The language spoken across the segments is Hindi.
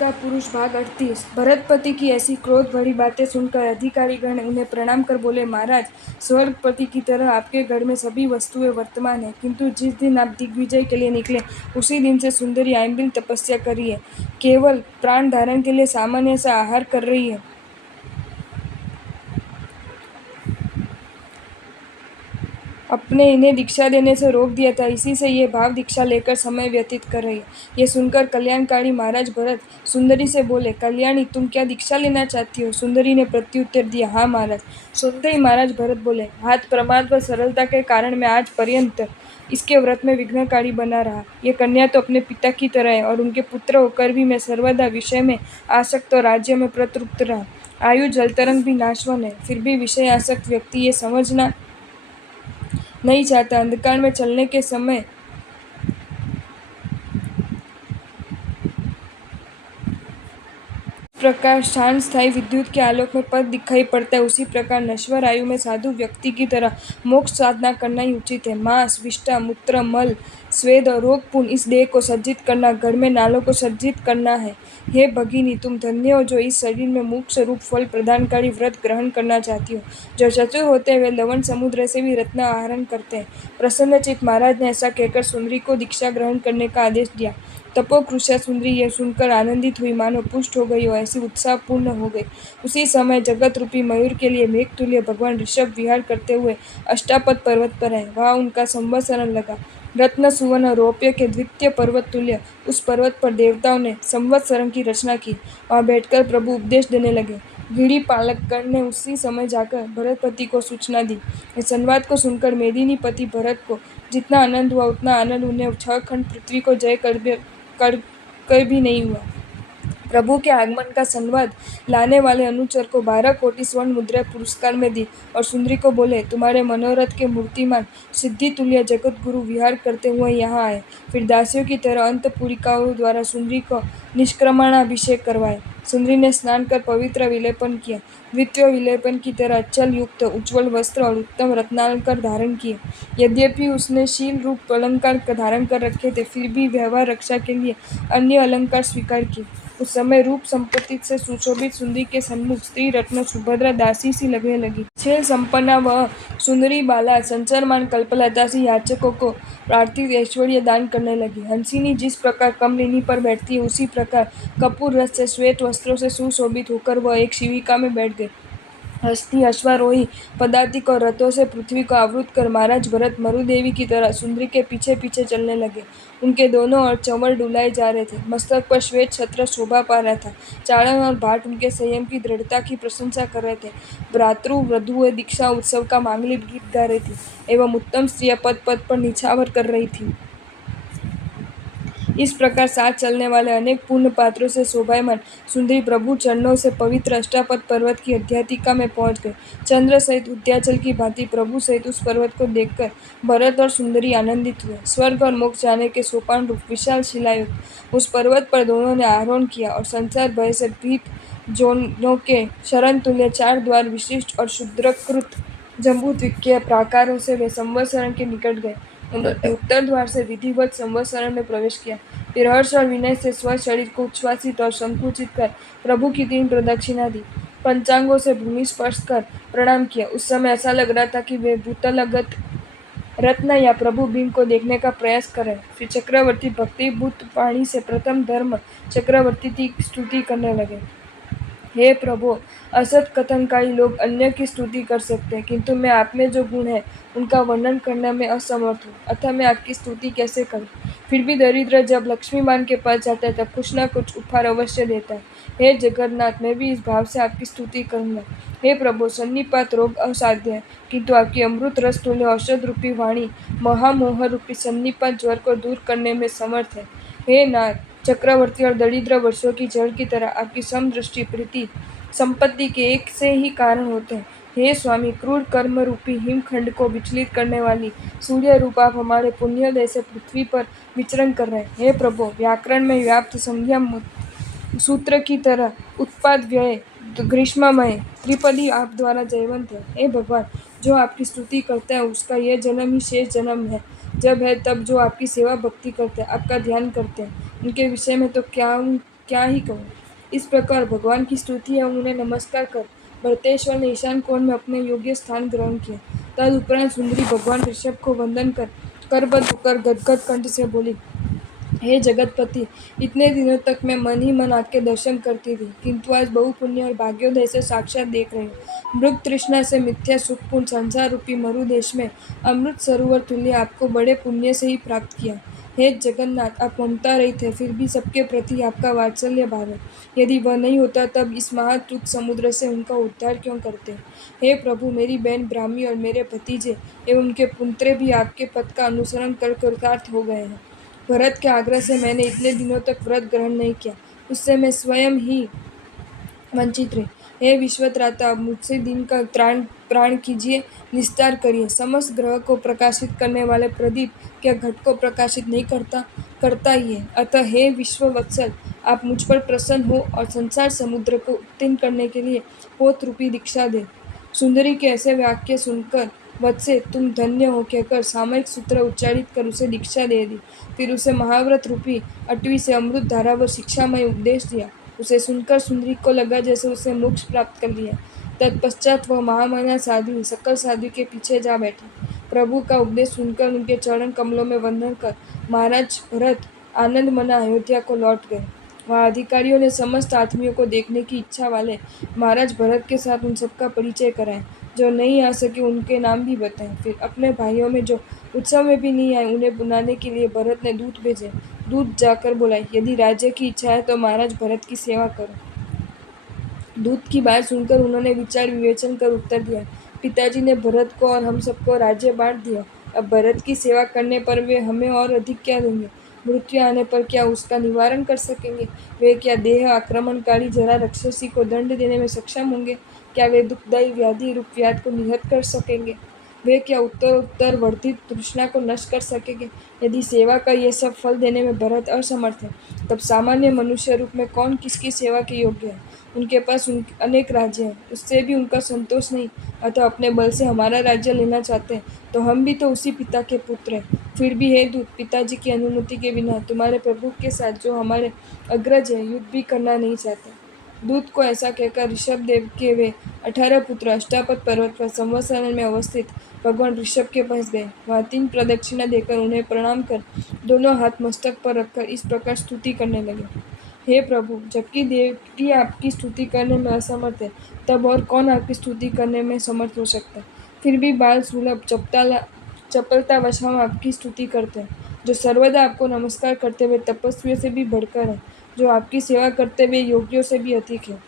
का पुरुष भाग 38। भरतपति की ऐसी क्रोध भरी बातें सुनकर अधिकारीगण उन्हें प्रणाम कर बोले, महाराज, स्वर्गपति की तरह आपके गढ़ में सभी वस्तुएं वर्तमान है, किंतु जिस दिन आप दिग्विजय के लिए निकले उसी दिन से सुंदरी आइंबिल तपस्या कर रही है, केवल प्राण धारण के लिए सामान्य सा आहार कर रही है। अपने इन्हें दीक्षा देने से रोक दिया था, इसी से ये भाव दीक्षा लेकर समय व्यतीत कर रही है। ये सुनकर कल्याणकारी महाराज भरत सुंदरी से बोले, कल्याणी, तुम क्या दीक्षा लेना चाहती हो? सुंदरी ने प्रत्युत्तर दिया, हाँ महाराज। सुनते ही महाराज भरत बोले, हाथ प्रमाद व सरलता के कारण मैं आज पर्यंत इसके व्रत में विघ्नकारी बना रहा। ये कन्या तो अपने पिता की तरह है और उनके पुत्र होकर भी मैं सर्वदा विषय में आसक्त और राज्य में प्रतृप्त रहा। आयु जलतरंग भी नाशवान है, फिर भी विषय आसक्त व्यक्ति ये समझना नहीं चाहता अंधकार में चलने के समय प्रकार शांत स्थायी विद्युत के आलोक में पथ दिखाई पड़ता है, उसी प्रकार नश्वर आयु में साधु व्यक्ति की तरह मोक्ष साधना करना ही उचित है। मांस, विष्ठा, मूत्र, मल, स्वेद और रोग पुण्य इस देह को सज्जित करना, घर में नालों को सज्जित करना है। हे भगिनी, तुम धन्य हो जो इस शरीर में मोक्ष रूप फल प्रदानकारी व्रत ग्रहण करना चाहती हो। जो चतुर होते हैं वे लवण समुद्र से भी रत्न आहरण करते हैं। प्रसन्नचित्त महाराज ने ऐसा कहकर सुंदरी को दीक्षा ग्रहण करने का आदेश दिया। तपोकृशा सुंदरी यह सुनकर आनंदित हुई, मानो पुष्ट हो गई हो, ऐसी उत्साहपूर्ण हो गई। उसी समय जगत रूपी मयूर के लिए मेघतुल्य भगवान ऋषभ विहार करते हुए अष्टापद पर्वत पर आए। वहां उनका संवत्सरण लगा। रत्न सुवर्ण रौप्य के द्वितीय पर्वत तुल्य उस पर्वत पर देवताओं ने संवत्सरण की रचना की। वहां बैठकर प्रभु उपदेश देने लगे। गिरी पालकगण ने उसी समय जाकर भरतपति को सूचना दी। इस संवाद को सुनकर मेदिनी पति भरत को जितना आनंद हुआ उतना आनंद उन्हें 6 खंड पृथ्वी को जय कर भी नहीं हुआ। प्रभु के आगमन का संवाद लाने वाले अनुचर को 12 कोटि स्वर्ण मुद्रा पुरस्कार में दी और सुंदरी को बोले, तुम्हारे मनोरथ के मूर्तिमान सिद्धि तुल्य जगत गुरु विहार करते हुए यहाँ आए। फिर दासियों की तरह अंतपुरिकाओं द्वारा सुंदरी को निष्क्रमणाभिषेक करवाए। सुंदरी ने स्नान कर पवित्र विलेपन किया। द्वितीय विलेपन की तरह अचल युक्त उज्ज्वल वस्त्र और उत्तम रत्नालंकार धारण किए। यद्यपि उसने शील रूप अलंकार धारण कर रखे थे, फिर भी व्यवहार रक्षा के लिए अन्य अलंकार स्वीकार किए। उस समय रूप संपत्ति से सुशोभित सुंदरी के सन्मुख स्त्री रत्न सुभद्रा दासी सी लगने लगी। छह संपन्ना वह सुंदरी बाला संचरमान कल्पलता सी याचकों को प्रार्थित ऐश्वर्य दान करने लगी। हंसिनी जिस प्रकार कमलिनी पर बैठती है, उसी प्रकार कपूर रस से श्वेत वस्त्रों से सुशोभित होकर वह एक शिविका में बैठ गई। हस्ती, अश्वारोही, पदातिक और रथों से पृथ्वी को आवृत कर महाराज भरत मरुदेवी की तरह सुंदरी के पीछे पीछे चलने लगे। उनके दोनों ओर चंवर डुलाए जा रहे थे। मस्तक पर श्वेत छत्र शोभा पा रहा था। चारण और भाट उनके संयम की दृढ़ता की प्रशंसा कर रहे थे। भ्रातृ वधुएं दीक्षा उत्सव का मांगलिक गीत गा रही थी एवं उत्तम स्त्रियां पद पद पर निछावर कर रही थी। इस प्रकार साथ चलने वाले अनेक पुण्य पात्रों से शोभायमान सुंदरी प्रभु चरणों से पवित्र अष्टापद पर्वत की अध्यात्मिका में पहुंच गए। चंद्र सहित उद्याचल की भांति प्रभु सहित उस पर्वत को देखकर भरत और सुंदरी आनंदित हुए। स्वर्ग और मोक्ष जाने के सोपान रूप विशाल शिलायुक्त उस पर्वत पर दोनों ने आरोहण किया और संसार भय से भीत जोनों के शरण तुल्य 4 द्वार विशिष्ट और शुद्रकृत जम्बूद्वीप के प्राकारों से वे संवत्सरण के निकट गए। उन्होंने उत्तर द्वार से विधिवत संवत्सरण में प्रवेश किया। फिर हर्ष और विनय से स्वशरीर को उच्छ्वासित और संकुचित कर प्रभु की 3 प्रदक्षिणा दी। पंचांगों से भूमि स्पर्श कर प्रणाम किया। उस समय ऐसा लग रहा था कि वे भूतलगत रत्न या प्रभु बिंब को देखने का प्रयास कर रहे। फिर चक्रवर्ती भक्तिभूत वाणी से प्रथम धर्म चक्रवर्ती की स्तुति करने लगे। हे प्रभु, असत कथनकारी लोग अन्य की स्तुति कर सकते हैं, किंतु मैं आप में जो गुण है उनका वर्णन करने में असमर्थ हूँ, अतः मैं आपकी स्तुति कैसे करूँ। फिर भी दरिद्र जब लक्ष्मीमान के पास जाता है तब कुछ न कुछ उपहार अवश्य देता है। हे जगन्नाथ, मैं भी इस भाव से आपकी स्तुति करूँगा। हे प्रभु, सन्निपात रोग असाध्य है, किंतु आपकी अमृत रस तुल्य औषध रूपी वाणी महामोह रूपी सन्निपात ज्वर को दूर करने में समर्थ है। हे नाथ, चक्रवर्ती और दरिद्र वर्षों की जड़ की तरह आपकी समदृष्टि प्रीति संपत्ति के एक से ही कारण होते हैं। हे स्वामी, क्रूर कर्म रूपी हिमखंड को विचलित करने वाली सूर्य रूप आप हमारे पुण्योदय से पृथ्वी पर विचरण कर रहे हैं। हे प्रभु, व्याकरण में व्याप्त संज्ञा सूत्र की तरह उत्पाद व्यय ग्रीष्ममय त्रिपदी आप द्वारा जयवंत है। हे भगवान, जो आपकी स्तुति करता है उसका यह जन्म ही शेष जन्म है जब है तब जो आपकी सेवा भक्ति करते हैं, आपका ध्यान करते हैं, उनके विषय में तो क्या क्या ही कहूँ। इस प्रकार भगवान की स्तुति एवं उन्हें नमस्कार कर भरतेश्वर ने ईशान कोण में अपने योग्य स्थान ग्रहण किया। तदुपरांत सुंदरी भगवान ऋषभ को वंदन कर करबद्ध होकर गदगद कंठ से बोली, हे जगतपति, इतने दिनों तक मैं मन ही मन आपके दर्शन करती थी, किंतु आज बहु पुण्य और भाग्योदय से साक्षात देख रही हूँ। मृग तृष्णा से मिथ्या सुखपूर्ण संसार रूपी मरु देश में अमृत सरोवर तुल्य आपको बड़े पुण्य से ही प्राप्त किया। हे जगन्नाथ, आप ममता रहित थे, फिर भी सबके प्रति आपका वात्सल्य भाव है। यदि वह नहीं होता तब इस महातुक समुद्र से उनका उद्धार क्यों करते। हे प्रभु, मेरी बहन ब्राह्मी और मेरे भतीजे एवं उनके पुत्रे भी आपके पद का अनुसरण कर कृतार्थ हो गए हैं। भरत के आग्रह से मैंने इतने दिनों तक व्रत ग्रहण नहीं किया, उससे मैं स्वयं ही वंचित रहे। हे विश्वत्राता, अब मुझसे दिन का प्राण कीजिए, निस्तार करिए। समस्त ग्रह को प्रकाशित करने वाले प्रदीप क्या घट को प्रकाशित नहीं करता ही है। अतः हे विश्ववत्सल, आप मुझ पर प्रसन्न हो और संसार समुद्र को उत्तीर्ण करने के लिए पोत रूपी दीक्षा दे। सुंदरी के ऐसे वाक्य सुनकर वत्से तुम धन्य हो कहकर सामयिक सूत्र उच्चारित कर उसे दीक्षा दे दी। फिर उसे महाव्रत रूपी अटवी से अमृत धारा व शिक्षामय उपदेश दिया। उसे सुनकर सुंदरी को लगा जैसे उसने मोक्ष प्राप्त कर लिया। तत्पश्चात वह महामाया साध्वी सकल साध्वी के पीछे जा बैठी। प्रभु का उपदेश सुनकर उनके चरण कमलों में वंदन कर महाराज भरत आनंद मना अयोध्या को लौट गए। वहाँ अधिकारियों ने समस्त आदमियों को देखने की इच्छा वाले महाराज भरत के साथ उन सबका परिचय कराए। जो नहीं आ सके उनके नाम भी बताए। फिर अपने भाइयों में जो उत्सव में भी नहीं आए उन्हें बुलाने के लिए भरत ने दूत भेजे। दूत जाकर बोला, यदि राज्य की इच्छा है तो महाराज भरत की सेवा करो। दूत की बात सुनकर उन्होंने विचार विवेचन कर उत्तर दिया, पिताजी ने भरत को और हम सबको राज्य बांट दिया। अब भरत की सेवा करने पर वे हमें और अधिक क्या देंगे। मृत्यु आने पर क्या उसका निवारण कर सकेंगे। वे क्या देह आक्रमणकारी जरा राक्षसी को दंड देने में सक्षम होंगे। क्या वे दुखदायी व्याधि रूप व्याध को निहत कर सकेंगे। वे क्या उत्तर उत्तर वर्धित तृष्णा को नष्ट कर सकेंगे। यदि सेवा का ये सब फल देने में भरत असमर्थ है, तब सामान्य मनुष्य रूप में कौन किसकी सेवा के योग्य है। उनके पास अनेक राज्य हैं, उससे भी उनका संतोष नहीं, अतः अपने बल से हमारा राज्य लेना चाहते हैं। तो हम भी तो उसी पिता के पुत्र हैं। फिर भी हे दूत, पिताजी की अनुमति के बिना तुम्हारे प्रभु के साथ जो हमारे अग्रज है युद्ध भी करना नहीं चाहते। दूत को ऐसा कहकर ऋषभ देव के वे 18 पुत्र अष्टापद पर्वत पर संवत्सरण में अवस्थित भगवान ऋषभ के पास गए। वहाँ 3 प्रदक्षिणा देकर उन्हें प्रणाम कर दोनों हाथ मस्तक पर रखकर इस प्रकार स्तुति करने लगे, हे प्रभु, जबकि देवकी आपकी स्तुति करने में असमर्थ है, तब और कौन आपकी स्तुति करने में समर्थ हो सकता है। फिर भी बाल सुलभ चपलतावश हम आपकी स्तुति करते हैं, जो सर्वदा आपको नमस्कार करते हुए तपस्वियों से भी बढ़कर है, जो आपकी सेवा करते हुए योग्यों से भी अधिक है।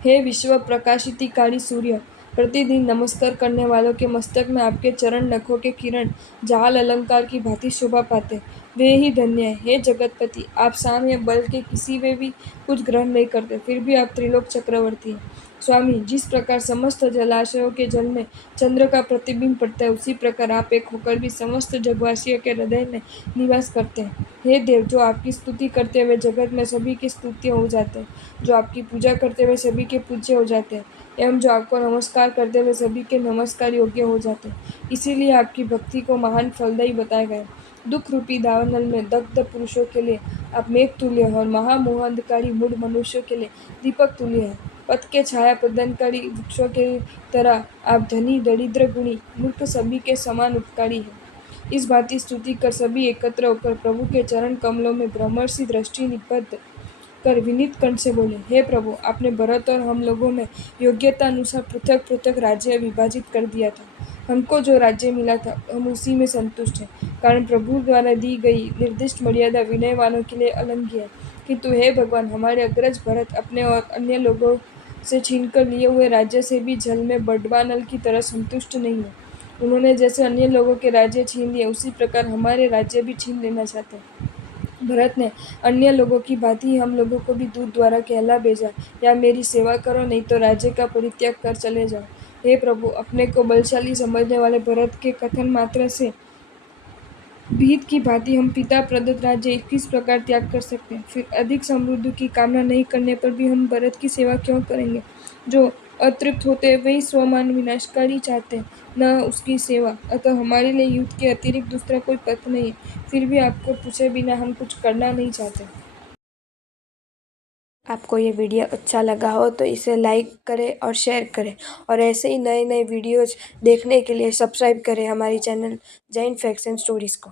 हे विश्व प्रकाशितकारी सूर्य, प्रतिदिन नमस्कार करने वालों के मस्तक में आपके चरण नखों के किरण जाल अलंकार की भांति शोभा पाते, वे ही धन्य है। हे जगतपति, आप साम या बल के किसी में भी कुछ ग्रहण नहीं करते, फिर भी आप त्रिलोक चक्रवर्ती हैं। स्वामी, जिस प्रकार समस्त जलाशयों के जल में चंद्र का प्रतिबिंब पड़ता है, उसी प्रकार आप एक होकर भी समस्त जगवासियों के हृदय में निवास करते हैं। हे देव, जो आपकी स्तुति करते हुए जगत में सभी की स्तुति हो जाते हैं, जो आपकी पूजा करते हुए सभी के पूज्य हो जाते हैं, एवं जो आपको नमस्कार करते हुए सभी के नमस्कार योग्य हो जाते हैं। इसीलिए आपकी भक्ति को महान फलदायी बताया गया है। दुख रूपी दावानल में दग्ध पुरुषों के लिए आप मेघ तुल्य हैं और महामोह अंधकारी मूढ़ मनुष्यों के लिए दीपक तुल्य हैं। पथ के छाया प्रदानकारी वृक्षों के तरह आप धनी दरिद्र गुणी मूर्ख सभी के समान उपकारी हैं। इस भांति स्तुति कर सभी एकत्र होकर प्रभु के चरण कमलों में ब्रह्मर्षि दृष्टि निबद्ध कर विनीत कंठ से बोले, हे प्रभु, आपने भरत और हम लोगों में योग्यता अनुसार पृथक पृथक राज्य विभाजित कर दिया था। हमको जो राज्य मिला था हम उसी में संतुष्ट हैं, कारण प्रभु द्वारा दी गई निर्दिष्ट मर्यादा विनय वालों के लिए अलंघ्य है। किंतु हे भगवान, हमारे अग्रज भरत अपने और अन्य लोगों से छीनकर लिए हुए राज्य से भी जल में बड़वानल की तरह संतुष्ट नहीं है। उन्होंने जैसे अन्य लोगों के राज्य छीन लिए, उसी प्रकार हमारे राज्य भी छीन लेना चाहते हैं। भरत ने अन्य लोगों की भांति हम लोगों को भी दूत द्वारा कहला भेजा, या मेरी सेवा करो, नहीं तो राज्य का परित्याग कर चले जाओ। हे प्रभु, अपने को बलशाली समझने वाले भरत के कथन मात्र से भीत की भांति हम पिता प्रदत्त राज्य किस प्रकार त्याग कर सकते हैं। फिर अधिक समृद्धि की कामना नहीं करने पर भी हम भरत की सेवा क्यों करेंगे। जो अतृप्त होते हैं वही स्वमान विनाशकारी चाहते हैं, न उसकी सेवा। अतः हमारे लिए युद्ध के अतिरिक्त दूसरा कोई पथ नहीं है। फिर भी आपको पूछे बिना हम कुछ करना नहीं चाहते। आपको ये वीडियो अच्छा लगा हो तो इसे लाइक करें और शेयर करें, और ऐसे ही नए नए वीडियोज़ देखने के लिए सब्सक्राइब करें हमारी channel Jain facts and stories को।